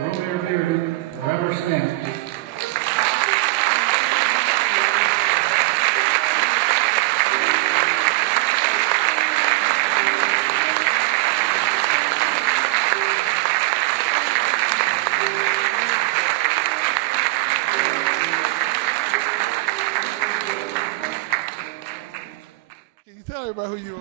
Romare Bearden Forever Stamps. Can you tell everybody who you are?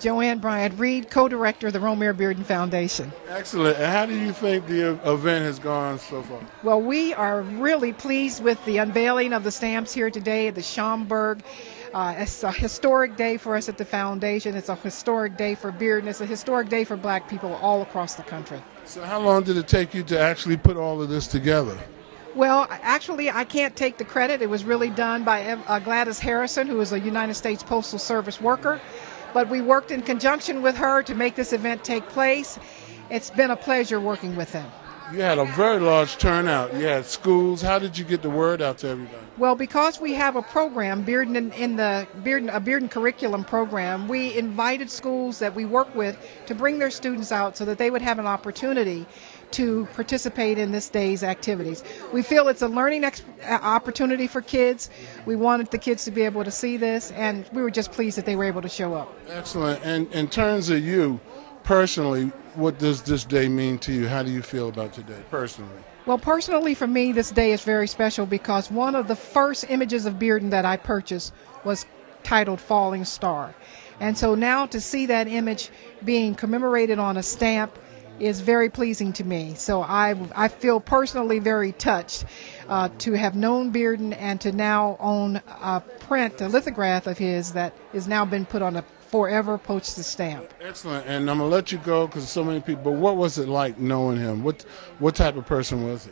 Joanne Bryant Reed, co-director of the Romare Bearden Foundation. Excellent. And how do you think the event has gone so far? Well, we are really pleased with the unveiling of the stamps here today at the Schaumburg. It's a historic day for us at the foundation. It's a historic day for Bearden. It's a historic day for black people all across the country. So how long did it take you to actually put all of this together? Well, actually, I can't take the credit. It was really done by Gladys Harrison, who is a United States Postal Service worker. But we worked in conjunction with her to make this event take place. It's been a pleasure working with them. You had a very large turnout. You had schools. How did you get the word out to everybody? Well, because we have a program, Bearden curriculum program, we invited schools that we work with to bring their students out so that they would have an opportunity to participate in this day's activities. We feel it's a learning opportunity for kids. We wanted the kids to be able to see this, and we were just pleased that they were able to show up. Excellent. And in terms of you personally, what does this day mean to you? How do you feel about today personally? Well, personally for me, this day is very special because one of the first images of Bearden that I purchased was titled Falling Star. And so now to see that image being commemorated on a stamp is very pleasing to me. So I feel personally very touched to have known Bearden and to now own a lithograph of his that has now been put on a forever postage stamp. Excellent. And I'm going to let you go because so many people, but what was it like knowing him? What type of person was he?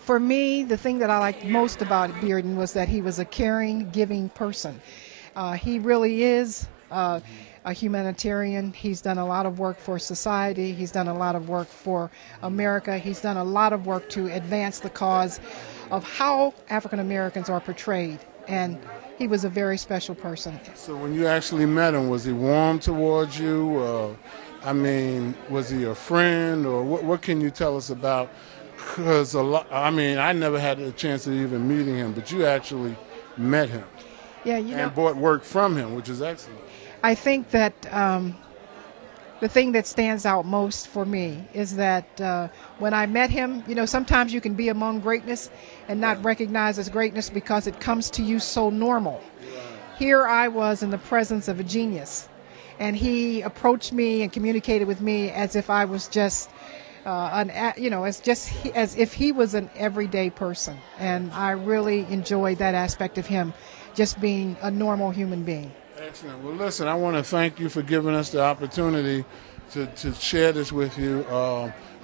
For me, the thing that I liked most about Bearden was that he was a caring, giving person. He really is a humanitarian. He's done a lot of work for society. He's done a lot of work for America. He's done a lot of work to advance the cause of how African Americans are portrayed. And he was a very special person. So when you actually met him, was he warm towards you? I mean, was he a friend? Or what can you tell us about? Because I never had a chance of even meeting him, but you actually met him. Yeah, and bought work from him, which is excellent. I think that the thing that stands out most for me is that when I met him, sometimes you can be among greatness and not recognize as greatness because it comes to you so normal. Here I was in the presence of a genius, and he approached me and communicated with me as if I was just, as if he was an everyday person. And I really enjoyed that aspect of him, just being a normal human being. Excellent. Well, listen, I want to thank you for giving us the opportunity to share this with you.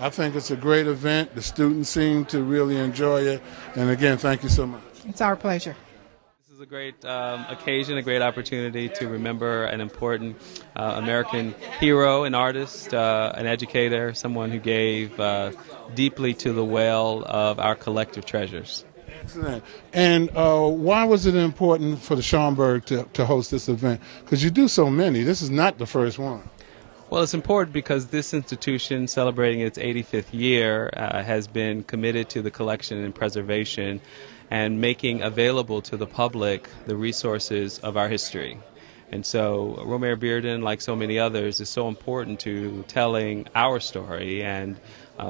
I think it's a great event. The students seem to really enjoy it. And again, thank you so much. It's our pleasure. This is a great occasion, a great opportunity to remember an important American hero, an artist, an educator, someone who gave deeply to the well of our collective treasures. Excellent. And why was it important for the Schaumburg to host this event? Because you do so many. This is not the first one. Well, it's important because this institution, celebrating its 85th year, has been committed to the collection and preservation and making available to the public the resources of our history. And so Romare Bearden, like so many others, is so important to telling our story and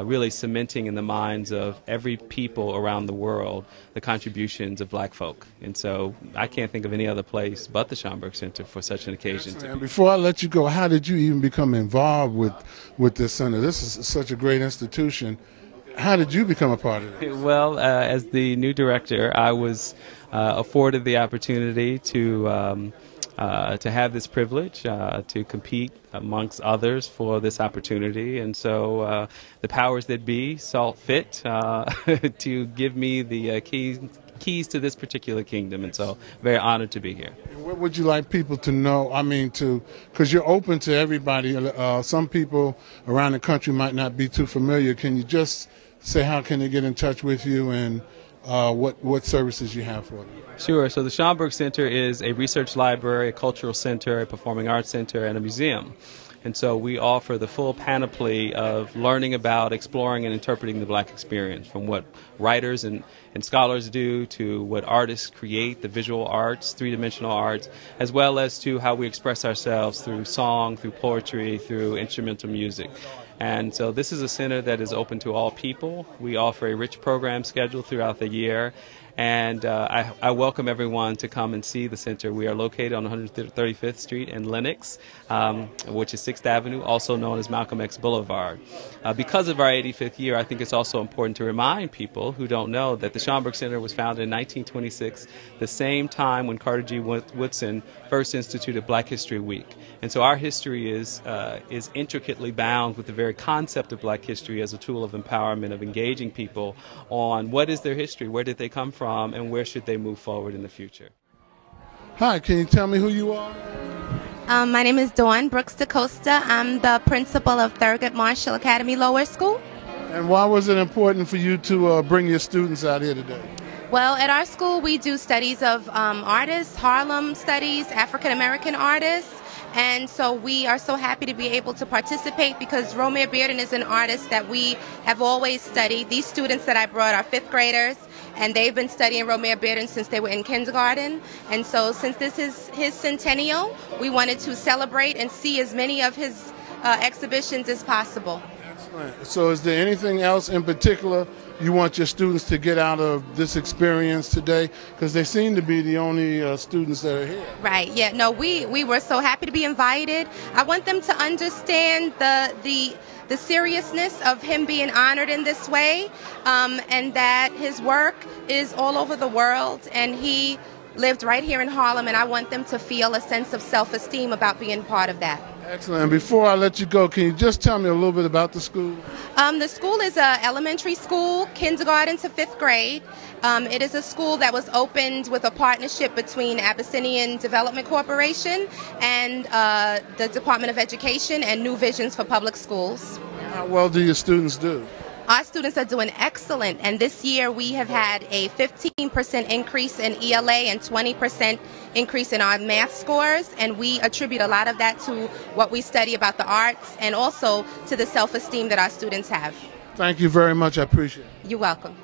really cementing in the minds of every people around the world the contributions of black folk. And so I can't think of any other place but the Schaumburg Center for such an occasion. And before I let you go, how did you even become involved with this center? This is such a great institution. How did you become a part of it? Well, as the new director, I was afforded the opportunity to to have this privilege to compete amongst others for this opportunity. And so the powers that be saw fit to give me the keys to this particular kingdom. And so very honored to be here. What would you like people to know? I mean, because you're open to everybody. Some people around the country might not be too familiar. Can you just say how can they get in touch with you and what services you have for them? Sure. So the Schomburg Center is a research library, a cultural center, a performing arts center, and a museum. And so we offer the full panoply of learning about, exploring, and interpreting the Black experience, from what writers and scholars do to what artists create, the visual arts, three-dimensional arts, as well as to how we express ourselves through song, through poetry, through instrumental music. And so this is a center that is open to all people. We offer a rich program schedule throughout the year. And I welcome everyone to come and see the center. We are located on 135th Street in Lenox, which is 6th Avenue, also known as Malcolm X Boulevard. Because of our 85th year, I think it's also important to remind people who don't know that the Schomburg Center was founded in 1926, the same time when Carter G. Woodson first instituted Black History Week. And so our history is intricately bound with the very concept of Black history as a tool of empowerment, of engaging people on what is their history, where did they come from, and where should they move forward in the future. Hi, can you tell me who you are? My name is Dawn Brooks DaCosta. I'm the principal of Thurgood Marshall Academy Lower School. And why was it important for you to bring your students out here today? Well, at our school we do studies of artists, Harlem studies, African American artists. And so we are so happy to be able to participate because Romare Bearden is an artist that we have always studied. These students that I brought are 5th graders, and they've been studying Romare Bearden since they were in kindergarten. And so since this is his centennial, we wanted to celebrate and see as many of his exhibitions as possible. Excellent. So is there anything else in particular you want your students to get out of this experience today? Because they seem to be the only students that are here. Right, yeah. No, we were so happy to be invited. I want them to understand the seriousness of him being honored in this way, and that his work is all over the world, and he lived right here in Harlem, and I want them to feel a sense of self-esteem about being part of that. Excellent. And before I let you go, can you just tell me a little bit about the school? The school is an elementary school, kindergarten to 5th grade. It is a school that was opened with a partnership between Abyssinian Development Corporation and the Department of Education and New Visions for Public Schools. How well do your students do? Our students are doing excellent, and this year we have had a 15% increase in ELA and 20% increase in our math scores, and we attribute a lot of that to what we study about the arts and also to the self-esteem that our students have. Thank you very much. I appreciate it. You're welcome.